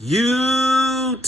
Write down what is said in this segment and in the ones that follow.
YouTube,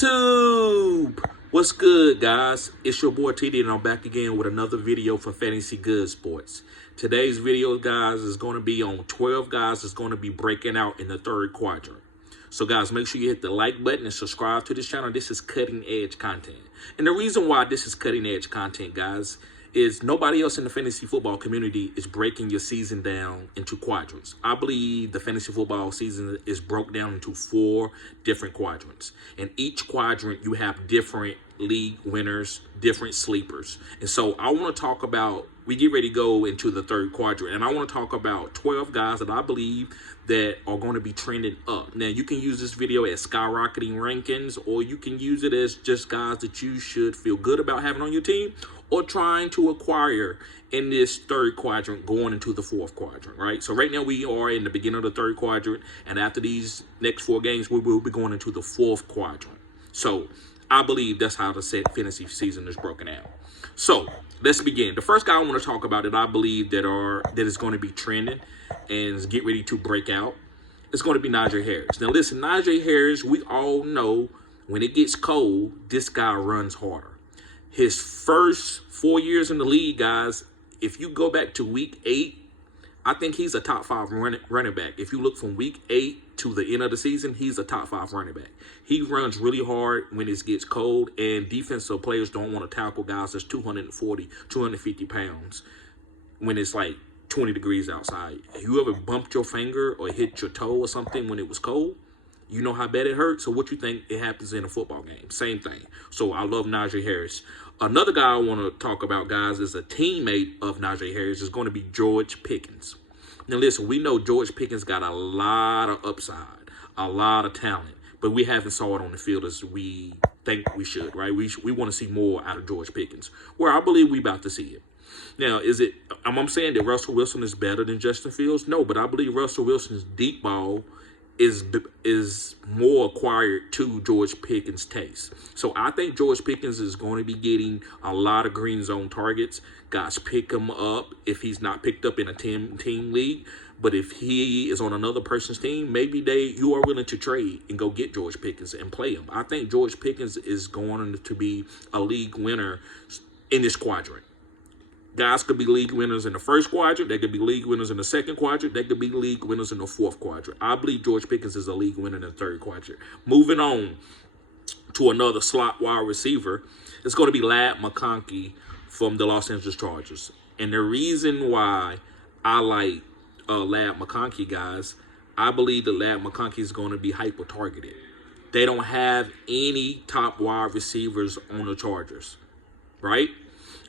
what's good, guys? It's your boy TD, and I'm back again with another video for Fantasy Good Sports. Today's video, guys, is going to be on 12 guys that's going to be breaking out in the third quadrant. So, guys, make sure you hit the like button and subscribe to this channel. This is cutting edge content, and the reason why this is cutting edge content, guys, is nobody else in the fantasy football community is breaking your season down into quadrants. I believe the fantasy football season is broke down into 4 different quadrants. In each quadrant, you have different league winners, different sleepers. And so I want to talk about, we get ready to go into the third quadrant, and I want to talk about 12 guys that I believe that are going to be trending up. Now, you can use this video as skyrocketing rankings, or you can use it as just guys that you should feel good about having on your team, or trying to acquire in this third quadrant going into the fourth quadrant, right? So right now we are in the beginning of the third quadrant, and after these next 4 games, we will be going into the fourth quadrant. So I believe that's how the set fantasy season is broken out. So let's begin. The first guy I want to talk about that I believe that is going to be trending and is get ready to break out, it's going to be Najee Harris. Now listen, Najee Harris, we all know when it gets cold, this guy runs harder. His first 4 years in the league, guys, if you go back to week 8, I think he's a top 5 running back. If you look from week 8 to the end of the season, he's a top 5 running back. He runs really hard when it gets cold, and defensive players don't want to tackle guys that's 240, 250 pounds when it's like 20 degrees outside. Have you ever bumped your finger or hit your toe or something when it was cold? You know how bad it hurts. So what you think it happens in a football game? Same thing. So I love Najee Harris. Another guy I want to talk about, guys, is a teammate of Najee Harris. Is going to be George Pickens. Now listen, we know George Pickens got a lot of upside, a lot of talent, but we haven't saw it on the field as we think we should, right? We want to see more out of George Pickens, where I believe we about to see it. Now, I'm saying that Russell Wilson is better than Justin Fields? No, but I believe Russell Wilson's deep ball is more acquired to George Pickens' taste. So I think George Pickens is going to be getting a lot of green zone targets. Guys, pick him up if he's not picked up in a team league. But if he is on another person's team, maybe you are willing to trade and go get George Pickens and play him. I think George Pickens is going to be a league winner in this quadrant. Guys could be league winners in the first quadrant. They could be league winners in the second quadrant. They could be league winners in the fourth quadrant. I believe George Pickens is a league winner in the third quadrant. Moving on to another slot wide receiver, it's going to be Ladd McConkey from the Los Angeles Chargers. And the reason why I like Ladd McConkey, guys, I believe that Ladd McConkey is going to be hyper-targeted. They don't have any top wide receivers on the Chargers, right?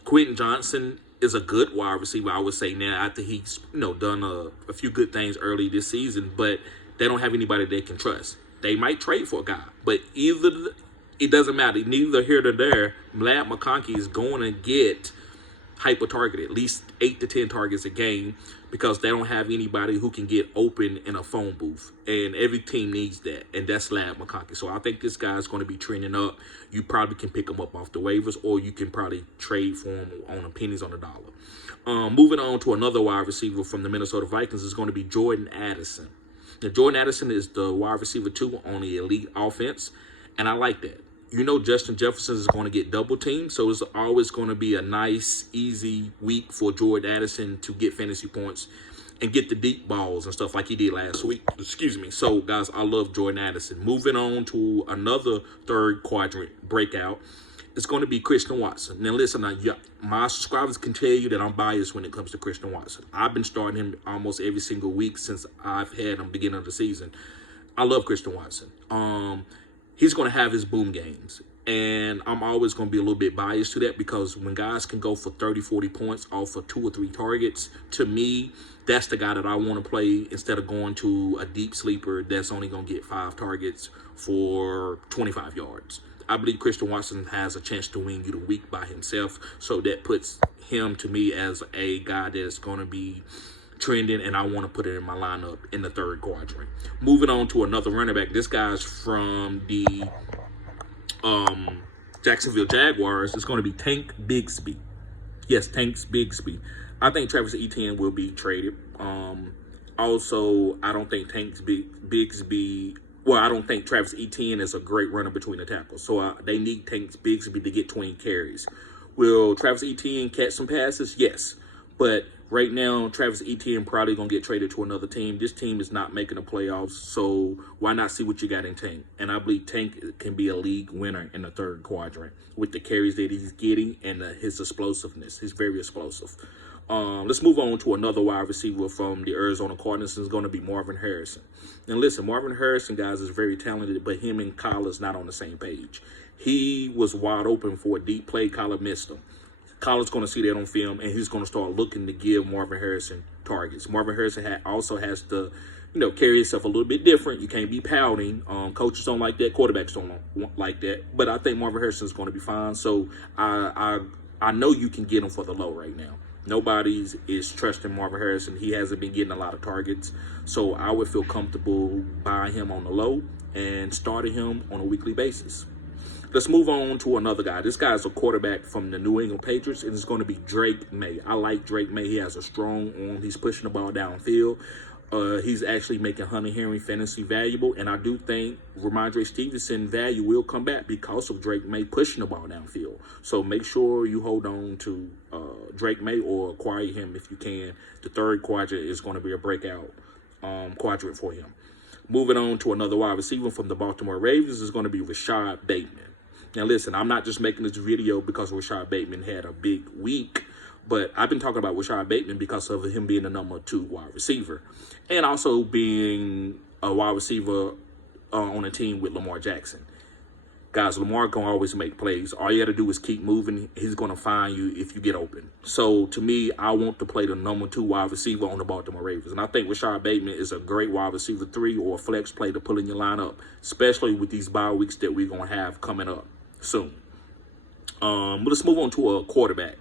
Quentin Johnson is a good wide receiver, I would say, now after he's done a few good things early this season, but they don't have anybody they can trust. They might trade for a guy, but it doesn't matter. Neither here nor there, Ladd McConkey is going to get hyper-targeted, at least 8 to 10 targets a game, because they don't have anybody who can get open in a phone booth. And every team needs that, and that's Ladd McConkey. So I think this guy's going to be trending up. You probably can pick him up off the waivers, or you can probably trade for him on pennies on the dollar. Moving on to another wide receiver from the Minnesota Vikings is going to be Jordan Addison. Now, Jordan Addison is the wide receiver 2 on the elite offense, and I like that. You know Justin Jefferson is going to get double teamed, so it's always going to be a nice, easy week for Jordan Addison to get fantasy points and get the deep balls and stuff like he did last week. Excuse me. So, guys, I love Jordan Addison. Moving on to another third quadrant breakout, it's going to be Christian Watson. Now, listen, my subscribers can tell you that I'm biased when it comes to Christian Watson. I've been starting him almost every single week since I've had him beginning of the season. I love Christian Watson. He's going to have his boom games, and I'm always going to be a little bit biased to that, because when guys can go for 30, 40 points off of 2 or 3 targets, to me, that's the guy that I want to play instead of going to a deep sleeper that's only going to get 5 targets for 25 yards. I believe Christian Watson has a chance to win you the week by himself, so that puts him, to me, as a guy that's going to be trending, and I want to put it in my lineup in the third quadrant. Moving on to another running back. This guy's from the Jacksonville Jaguars. It's going to be Tank Bigsby. Yes, Tank Bigsby. I think Travis Etienne will be traded. Also, I don't think Tank Bigsby Well, I don't think Travis Etienne is a great runner between the tackles. So they need Tank Bigsby to get 20 carries. Will Travis Etienne catch some passes? Yes. But right now, Travis Etienne probably going to get traded to another team. This team is not making the playoffs, so why not see what you got in Tank? And I believe Tank can be a league winner in the third quadrant with the carries that he's getting and his explosiveness. He's very explosive. Let's move on to another wide receiver from the Arizona Cardinals. It's going to be Marvin Harrison. And listen, Marvin Harrison, guys, is very talented, but him and Kyler's not on the same page. He was wide open for a deep play. Kyler missed him. Kyler's going to see that on film, and he's going to start looking to give Marvin Harrison targets. Marvin Harrison also has to, carry himself a little bit different. You can't be pouting. Coaches don't like that. Quarterbacks don't like that. But I think Marvin Harrison is going to be fine. So I know you can get him for the low right now. Nobody is trusting Marvin Harrison. He hasn't been getting a lot of targets. So I would feel comfortable buying him on the low and starting him on a weekly basis. Let's move on to another guy. This guy's a quarterback from the New England Patriots, and it's going to be Drake May. I like Drake May. He has a strong arm. He's pushing the ball downfield. He's actually making Hunter Henry fantasy valuable, and I do think Ramondre Stevenson value will come back because of Drake May pushing the ball downfield. So make sure you hold on to Drake May or acquire him if you can. The third quadrant is going to be a breakout quadrant for him. Moving on to another wide receiver from the Baltimore Ravens is going to be Rashad Bateman. Now, listen, I'm not just making this video because Rashad Bateman had a big week, but I've been talking about Rashad Bateman because of him being the number 2 wide receiver and also being a wide receiver on a team with Lamar Jackson. Guys, Lamar going to always make plays. All you got to do is keep moving. He's going to find you if you get open. So, to me, I want to play the number 2 wide receiver on the Baltimore Ravens. And I think Rashad Bateman is a great wide receiver 3 or a flex play to put in your lineup, especially with these bye weeks that we're going to have coming up soon. But let's move on to a quarterback.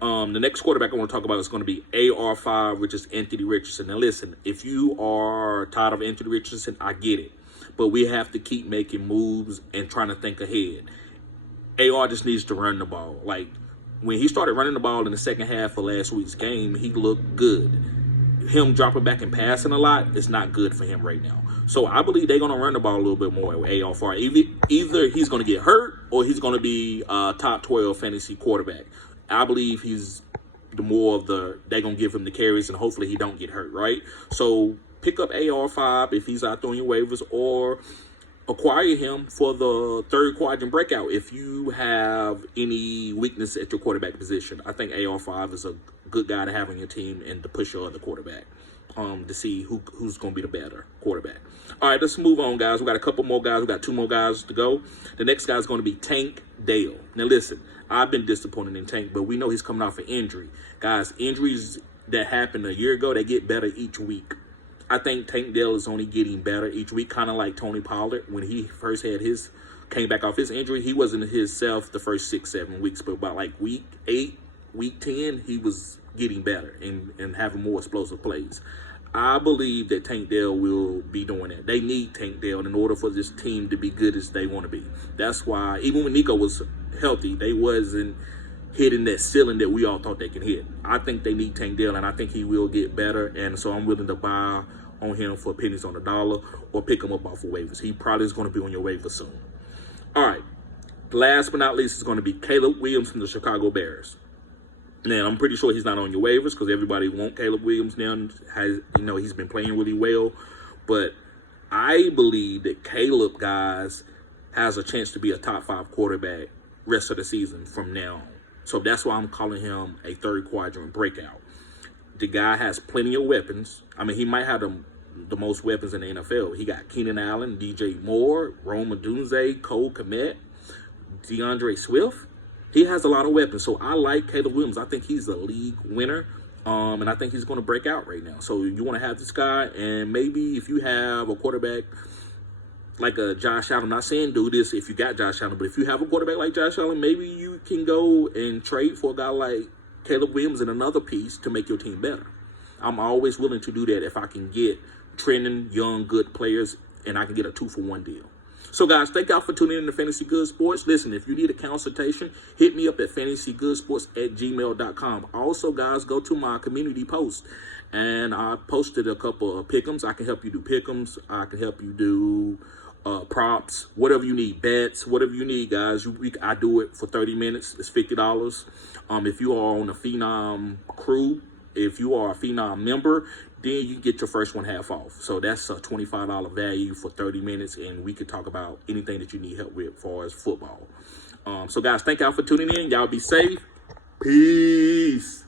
The next quarterback I want to talk about is going to be AR5, which is Anthony Richardson. Now, listen, if you are tired of Anthony Richardson, I get it. But we have to keep making moves and trying to think ahead. AR just needs to run the ball. Like, when he started running the ball in the second half of last week's game, he looked good. Him dropping back and passing a lot is not good for him right now. So I believe they're going to run the ball a little bit more with AR5. Either he's going to get hurt or he's going to be a top 12 fantasy quarterback. I believe he's the more of the, they're going to give him the carries and hopefully he don't get hurt, right? So pick up AR5 if he's out there on your waivers, or acquire him for the third quadrant breakout if you have any weakness at your quarterback position. I think AR5 is a good guy to have on your team and to push your other quarterback to see who's going to be the better quarterback. All right, let's move on, guys. We got a couple more guys. We got 2 more guys to go. The next guy is going to be Tank Dell. Now, listen, I've been disappointed in Tank, but we know he's coming off an injury. Guys, injuries that happened a year ago, they get better each week. I think Tank Dell is only getting better each week, kind of like Tony Pollard. When he first had came back off his injury, he wasn't himself the first 6-7 weeks, but about like week 8, week 10, he was getting better and having more explosive plays. I believe that Tank Dell will be doing that. They need Tank Dell in order for this team to be good as they want to be. That's why, even when Nico was healthy, they wasn't hitting that ceiling that we all thought they can hit. I think they need Tank Dell, and I think he will get better, and so I'm willing to buy on him for pennies on the dollar or pick him up off of waivers. He probably is going to be on your waiver soon. All right. Last but not least is going to be Caleb Williams from the Chicago Bears. Now, I'm pretty sure he's not on your waivers because everybody wants Caleb Williams now. He's been playing really well. But I believe that Caleb, guys, has a chance to be a top 5 quarterback rest of the season from now on. So that's why I'm calling him a third quadrant breakout. The guy has plenty of weapons. I mean, he might have the most weapons in the NFL. He got Keenan Allen, DJ Moore, Rome Odunze, Cole Kmet, DeAndre Swift. He has a lot of weapons. So I like Caleb Williams. I think he's a league winner. And I think he's going to break out right now. So you want to have this guy. And maybe if you have a quarterback like a Josh Allen, I'm not saying do this if you got Josh Allen, but if you have a quarterback like Josh Allen, maybe you can go and trade for a guy like Caleb Williams and another piece to make your team better. I'm always willing to do that if I can get trending, young, good players, and I can get a 2-for-1 deal. So, guys, thank y'all for tuning in to Fantasy Good Sports. Listen, if you need a consultation, hit me up at fantasygoodsports@gmail.com. Also, guys, go to my community post, and I posted a couple of pick'ems. I can help you do pick'ems. I can help you do props, whatever you need, bets, whatever you need, guys. I do it for 30 minutes. It's $50. If you are on a Phenom crew, if you are a Phenom member, then you can get your first one half off. So that's a $25 value for 30 minutes, and we could talk about anything that you need help with as far as football. So, guys, thank y'all for tuning in. Y'all be safe. Peace.